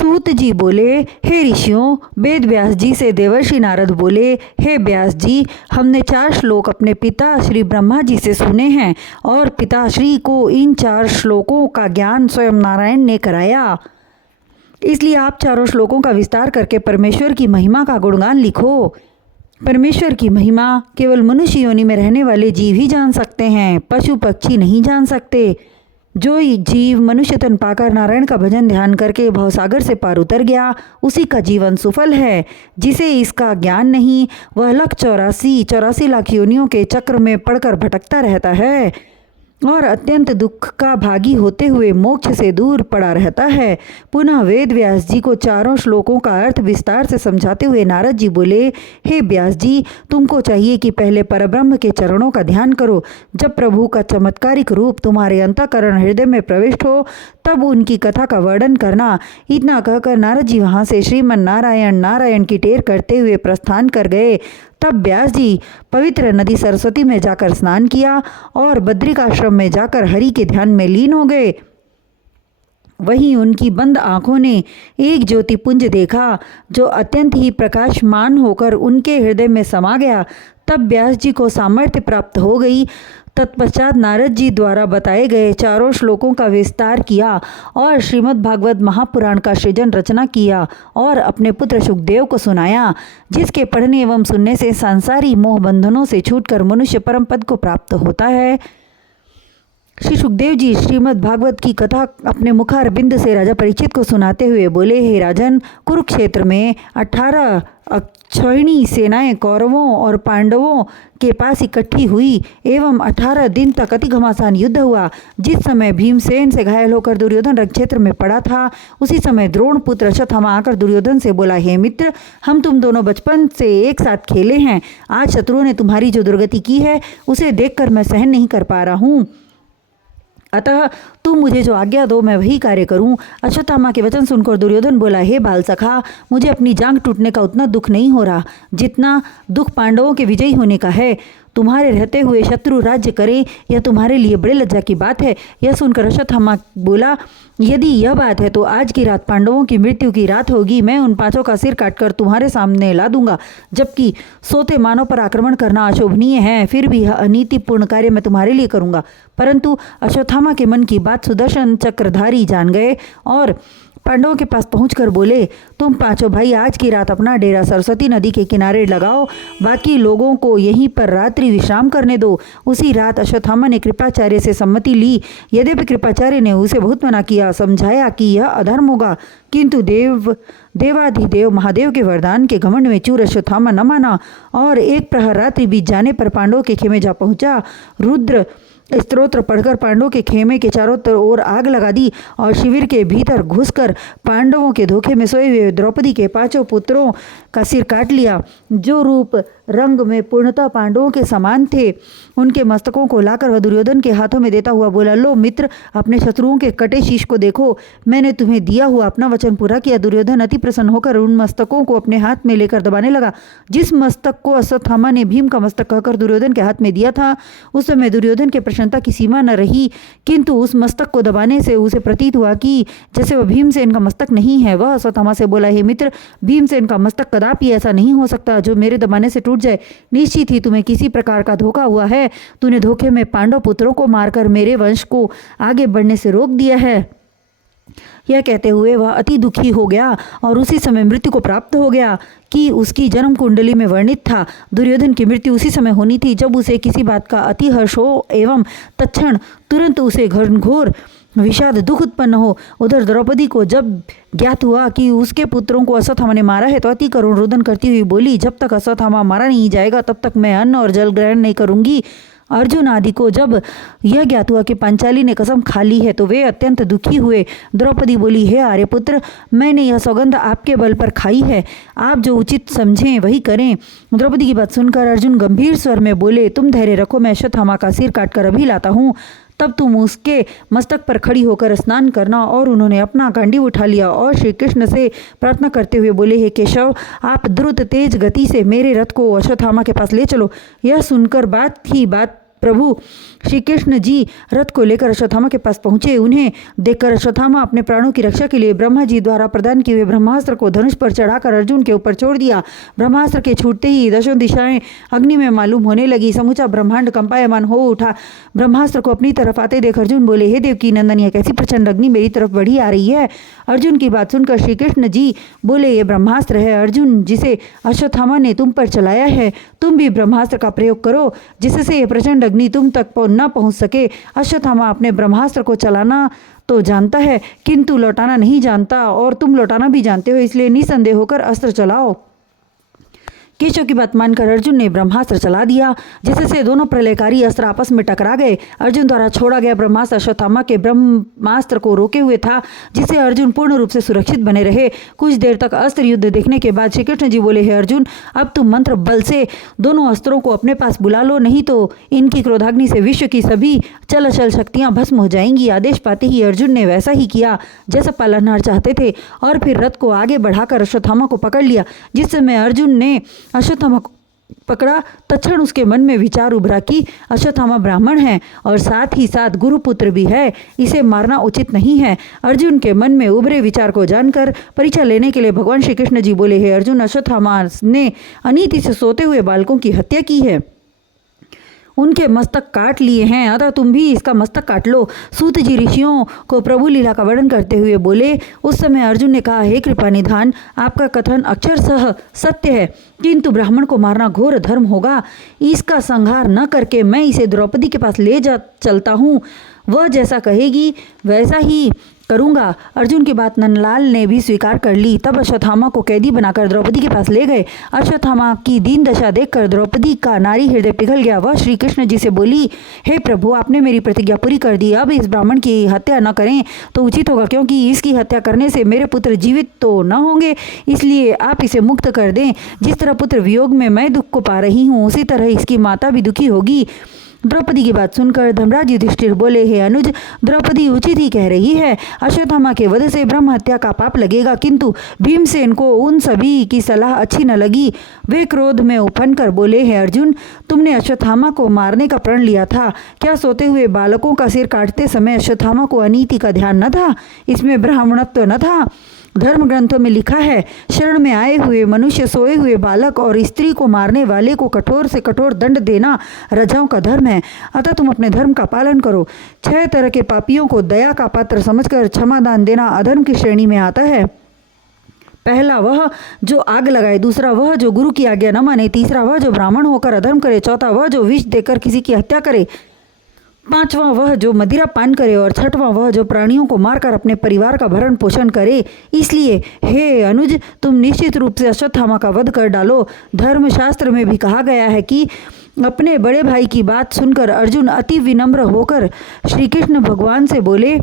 सूत जी बोले, हे ऋषियों, वेद व्यास जी से देवर्षि नारद बोले, हे व्यास जी, हमने 4 श्लोक अपने पिता श्री ब्रह्मा जी से सुने हैं और पिताश्री को इन 4 श्लोकों का ज्ञान स्वयं नारायण ने कराया। इसलिए आप चारों श्लोकों का विस्तार करके परमेश्वर की महिमा का गुणगान लिखो। परमेश्वर की महिमा केवल मनुष्य योनि में रहने वाले जीव ही जान सकते हैं, पशु पक्षी नहीं जान सकते। जो जीव मनुष्य तन पाकर नारायण का भजन ध्यान करके भवसागर से पार उतर गया, उसी का जीवन सुफल है। जिसे इसका ज्ञान नहीं, वह 1,84 लाख योनियों के चक्र में पड़कर भटकता रहता है और अत्यंत दुख का भागी होते हुए मोक्ष से दूर पड़ा रहता है। पुनः वेद व्यास जी को 4 श्लोकों का अर्थ विस्तार से समझाते हुए नारद जी बोले, हे व्यास जी, तुमको चाहिए कि पहले परब्रह्म के चरणों का ध्यान करो। जब प्रभु का चमत्कारिक रूप तुम्हारे अंतःकरण हृदय में प्रविष्ट हो, तब उनकी कथा का वर्णन करना। इतना कहकर नारद जी वहाँ से श्रीमन नारायण नारायण की टेर करते हुए प्रस्थान कर गए। तब व्यास जी पवित्र नदी सरस्वती में जाकर स्नान किया और बद्रिकाश्रम में जाकर हरि के ध्यान में लीन हो गए। वहीं उनकी बंद आंखों ने एक ज्योतिपुंज देखा जो अत्यंत ही प्रकाशमान होकर उनके हृदय में समा गया। तब व्यास जी को सामर्थ्य प्राप्त हो गई। तत्पश्चात नारद जी द्वारा बताए गए 4 श्लोकों का विस्तार किया और श्रीमद् भागवत महापुराण का सृजन रचना किया और अपने पुत्र सुखदेव को सुनाया, जिसके पढ़ने एवं सुनने से सांसारी मोह बंधनों से छूटकर मनुष्य परम पद को प्राप्त होता है। श्री सुखदेव जी श्रीमद् भागवत की कथा अपने मुखारबिंद से राजा परीक्षित को सुनाते हुए बोले, हे राजन, कुरुक्षेत्र में 18 अक्षौहिणी सेनाएं कौरवों और पांडवों के पास इकट्ठी हुई एवं 18 दिन तक अति घमासान युद्ध हुआ। जिस समय भीमसेन से घायल होकर दुर्योधन रणक्षेत्र में पड़ा था, उसी समय द्रोण पुत्र अश्वत्थामा आकर दुर्योधन से बोला, हे मित्र, हम तुम दोनों बचपन से एक साथ खेले हैं। आज शत्रुओं ने तुम्हारी जो दुर्गति की है, उसे देखकर मैं सहन नहीं कर पा रहा हूँ। अतः तुम मुझे जो आज्ञा दो, मैं वही कार्य करूं। अश्वत्थामा के वचन सुनकर दुर्योधन बोला, हे बाल सखा, मुझे अपनी जांघ टूटने का उतना दुख नहीं हो रहा जितना दुख पांडवों के विजयी होने का है। तुम्हारे रहते हुए शत्रु राज्य करें, यह तुम्हारे लिए बड़े लज्जा की बात है। यह सुनकर अश्वत्थामा बोला, यदि यह बात है तो आज की रात पांडवों की मृत्यु की रात होगी। मैं उन 5 का सिर काटकर तुम्हारे सामने ला दूंगा। जबकि सोते मानव पर आक्रमण करना अशोभनीय है, फिर भी यह अनीतिपूर्ण कार्य मैं तुम्हारे लिए करूंगा। परंतु अश्वत्थामा के मन की बात सुदर्शन चक्रधारी जान गए और पांडवों के पास पहुंचकर बोले, तुम 5 भाई आज की रात अपना डेरा सरस्वती नदी के किनारे लगाओ, बाकी लोगों को यहीं पर रात्रि विश्राम करने दो। उसी रात अश्वत्थामा ने कृपाचार्य से सम्मति ली। यद्यपि कृपाचार्य ने उसे बहुत मना किया, समझाया कि यह अधर्म होगा, किंतु देवाधिदेव महादेव के वरदान के घमंड में चूर अश्वत्थामा न माना और एक प्रहर रात्रि बीत जाने पर पांडवों के खेमे जा पहुंचा। रुद्र स्तोत्र पढ़कर पांडवों के खेमे के चारों ओर आग लगा दी और शिविर के भीतर घुसकर पांडवों के धोखे में सोए हुए द्रौपदी के 5 पुत्रों का सिर काट लिया। जो रूप रंग में पूर्णतः पांडवों के समान थे, उनके मस्तकों को लाकर वह दुर्योधन के हाथों में देता हुआ बोला, लो मित्र, अपने शत्रुओं के कटे शीश को देखो, मैंने तुम्हें दिया हुआ अपना वचन पूरा किया। दुर्योधन अति प्रसन्न होकर उन मस्तकों को अपने हाथ में लेकर दबाने लगा। जिस मस्तक को अश्वत्थामा ने भीम का मस्तक कहकर दुर्योधन के हाथ में दिया था, उस समय दुर्योधन के प्रसन्नता की सीमा न रही, किंतु उस मस्तक को दबाने से उसे प्रतीत हुआ कि जैसे वह भीमसेन का मस्तक नहीं है। वह अश्वत्थामा से बोला, हे मित्र, भीमसेन का मस्तक कदापि ऐसा नहीं हो सकता जो मेरे दबाने से टूट जाए। निश्चित ही तुम्हें किसी प्रकार का धोखा हुआ है। तूने धोखे में पांडव पुत्रों को मारकर मेरे वंश को आगे बढ़ने से रोक दिया है। यह कहते हुए वह अति दुखी हो गया और उसी समय मृत्यु को प्राप्त हो गया कि उसकी जन्म कुंडली में वर्णित था। दुर्योधन की मृत्यु उसी समय होनी थी जब उसे किसी बात का अति हर्ष हो एवं तत्क्षण तुरंत उसे घोर विषाद दुख उत्पन्न हो। उधर द्रौपदी को जब ज्ञात हुआ कि उसके पुत्रों को अश्वत्थामा ने मारा है, तो अति करुण रोदन करती हुई बोली, जब तक अश्वत्थामा मारा नहीं जाएगा तब तक मैं अन्न और जल ग्रहण नहीं करूंगी। अर्जुन आदि को जब यह ज्ञात हुआ कि पांचाली ने कसम खा ली है, तो वे अत्यंत दुखी हुए। द्रौपदी बोली, हे आर्यपुत्र, मैंने यह सौगंध आपके बल पर खाई है, आप जो उचित समझें वही करें। द्रौपदी की बात सुनकर अर्जुन गंभीर स्वर में बोले, तुम धैर्य रखो, मैं अश्वत्थामा का सिर काटकर अभी लाता हूँ, तब तुम उसके मस्तक पर खड़ी होकर स्नान करना। और उन्होंने अपना गांडीव उठा लिया और श्री कृष्ण से प्रार्थना करते हुए बोले, हे केशव, आप द्रुत तेज गति से मेरे रथ को अश्वत्थामा के पास ले चलो। यह सुनकर बात प्रभु श्री कृष्ण जी रथ को लेकर अश्वत्थामा के पास पहुंचे। उन्हें देखकर अश्वत्थामा अपने प्राणों की रक्षा के लिए ब्रह्मा जी द्वारा प्रदान किए हुए ब्रह्मास्त्र को धनुष पर चढ़ाकर अर्जुन के ऊपर छोड़ दिया। ब्रह्मास्त्र के छूटते ही दशों दिशाएं अग्नि में मालूम होने लगी। समूचा ब्रह्मांड कंपायमान हो उठा। ब्रह्मास्त्र को अपनी तरफ आते देख अर्जुन बोले, हे देवकी नंदन, यह कैसी प्रचंड अग्नि मेरी तरफ बढ़ी आ रही है। अर्जुन की बात सुनकर श्री कृष्ण जी बोले, ये ब्रह्मास्त्र है अर्जुन, जिसे अश्वत्थामा ने तुम पर चलाया है। तुम भी ब्रह्मास्त्र का प्रयोग करो जिससे यह प्रचंड अग्नि तुम तक न पहुंच सके। अश्वत्थामा अपने ब्रह्मास्त्र को चलाना तो जानता है किंतु लौटाना नहीं जानता, और तुम लौटाना भी जानते हो, इसलिए निसंदेह होकर अस्त्र चलाओ। केशव की बात मानकर अर्जुन ने ब्रह्मास्त्र चला दिया, जिससे दोनों प्रलयकारी अस्त्र आपस में टकरा गए। अर्जुन द्वारा छोड़ा गया ब्रह्मास्त्र अश्वत्थामा के ब्रह्मास्त्र को रोके हुए था, जिससे अर्जुन पूर्ण रूप से सुरक्षित बने रहे। कुछ देर तक अस्त्र युद्ध देखने के बाद श्री कृष्ण जी बोले, हे अर्जुन, अब तुम मंत्र बल से दोनों अस्त्रों को अपने पास बुला लो, नहीं तो इनकी क्रोधाग्नि से विश्व की सभी चल अचल शक्तियां भस्म हो जाएंगी। आदेश पाते ही अर्जुन ने वैसा ही किया जैसा पालनहार चाहते थे, और फिर रथ को आगे बढ़ाकर अश्वत्थामा को पकड़ लिया। जिस समय अर्जुन ने अश्वत्थामा को पकड़ा, तत्क्षण उसके मन में विचार उभरा कि अश्वत्थामा ब्राह्मण है और साथ ही साथ गुरुपुत्र भी है, इसे मारना उचित नहीं है। अर्जुन के मन में उभरे विचार को जानकर परीक्षा लेने के लिए भगवान श्री कृष्ण जी बोले, हे अर्जुन, अश्वत्थामा ने अनीति से सोते हुए बालकों की हत्या की है, उनके मस्तक काट लिए हैं, अतः तुम भी इसका मस्तक काट लो। सूत जी ऋषियों को प्रभु लीला का वर्णन करते हुए बोले। उस समय अर्जुन ने कहा, हे कृपा निधान, आपका कथन अक्षरशः सत्य है, किंतु ब्राह्मण को मारना घोर धर्म होगा। इसका संहार न करके मैं इसे द्रौपदी के पास ले जा चलता हूँ, वह जैसा कहेगी वैसा ही करूंगा। अर्जुन की बात नंदलाल ने भी स्वीकार कर ली। तब अश्वत्थामा को कैदी बनाकर द्रौपदी के पास ले गए। अश्वत्थामा की दीन दशा देखकर द्रौपदी का नारी हृदय पिघल गया। वह श्री कृष्ण जी से बोली, हे प्रभु, आपने मेरी प्रतिज्ञा पूरी कर दी, अब इस ब्राह्मण की हत्या न करें तो उचित होगा, क्योंकि इसकी हत्या करने से मेरे पुत्र जीवित तो न होंगे, इसलिए आप इसे मुक्त कर दें। जिस तरह पुत्र वियोग में मैं दुख को पा रही हूँ, उसी तरह इसकी माता भी दुखी होगी। द्रौपदी की बात सुनकर धर्मराज युधिष्ठिर बोले, हे अनुज, द्रौपदी उचित ही कह रही है। अश्वत्थामा के वध से ब्रह्म हत्या का पाप लगेगा, किंतु भीमसेन को उन सभी की सलाह अच्छी न लगी। वे क्रोध में उफन कर बोले, हे अर्जुन, तुमने अश्वत्थामा को मारने का प्रण लिया था, क्या सोते हुए बालकों का सिर काटते समय अश्वत्थामा को अनीति का ध्यान न था? इसमें ब्राह्मणत्व न था? धर्म ग्रंथों में लिखा है, शरण में आए हुए मनुष्य, सोए हुए बालक और स्त्री को मारने वाले को कठोर से कठोर दंड देना राजाओं का धर्म है। अतः तुम अपने धर्म का पालन करो। 6 तरह के पापियों को दया का पात्र समझकर क्षमादान देना अधर्म की श्रेणी में आता है। पहला वह जो आग लगाए, दूसरा वह जो गुरु की आज्ञा न माने, तीसरा वह जो ब्राह्मण होकर अधर्म करे, चौथा वह जो विष देकर किसी की हत्या करे, पांचवां वह जो मदिरा पान करे, और छठवां वह जो प्राणियों को मारकर अपने परिवार का भरण पोषण करे। इसलिए हे अनुज, तुम निश्चित रूप से अश्वत्थामा का वध कर डालो। धर्मशास्त्र में भी कहा गया है कि अपने बड़े भाई की बात सुनकर अर्जुन अति विनम्र होकर श्री कृष्ण भगवान से बोले,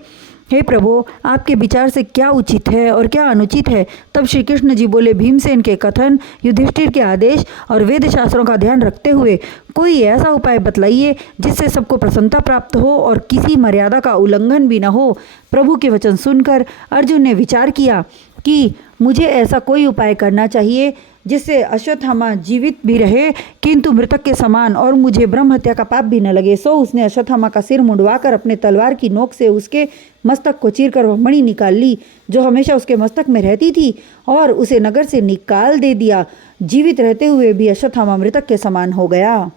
हे प्रभु, आपके विचार से क्या उचित है और क्या अनुचित है? तब श्री कृष्ण जी बोले, भीमसेन के कथन, युधिष्ठिर के आदेश और वेद शास्त्रों का ध्यान रखते हुए कोई ऐसा उपाय बतलाइए जिससे सबको प्रसन्नता प्राप्त हो और किसी मर्यादा का उल्लंघन भी न हो। प्रभु के वचन सुनकर अर्जुन ने विचार किया कि मुझे ऐसा कोई उपाय करना चाहिए जिससे अश्वत्थामा जीवित भी रहे किंतु मृतक के समान, और मुझे ब्रह्म हत्या का पाप भी न लगे। सो उसने अश्वत्थामा का सिर मुंडवाकर अपने तलवार की नोक से उसके मस्तक को चीरकर वह मणि निकाल ली जो हमेशा उसके मस्तक में रहती थी, और उसे नगर से निकाल दे दिया। जीवित रहते हुए भी अश्वत्थामा मृतक के समान हो गया।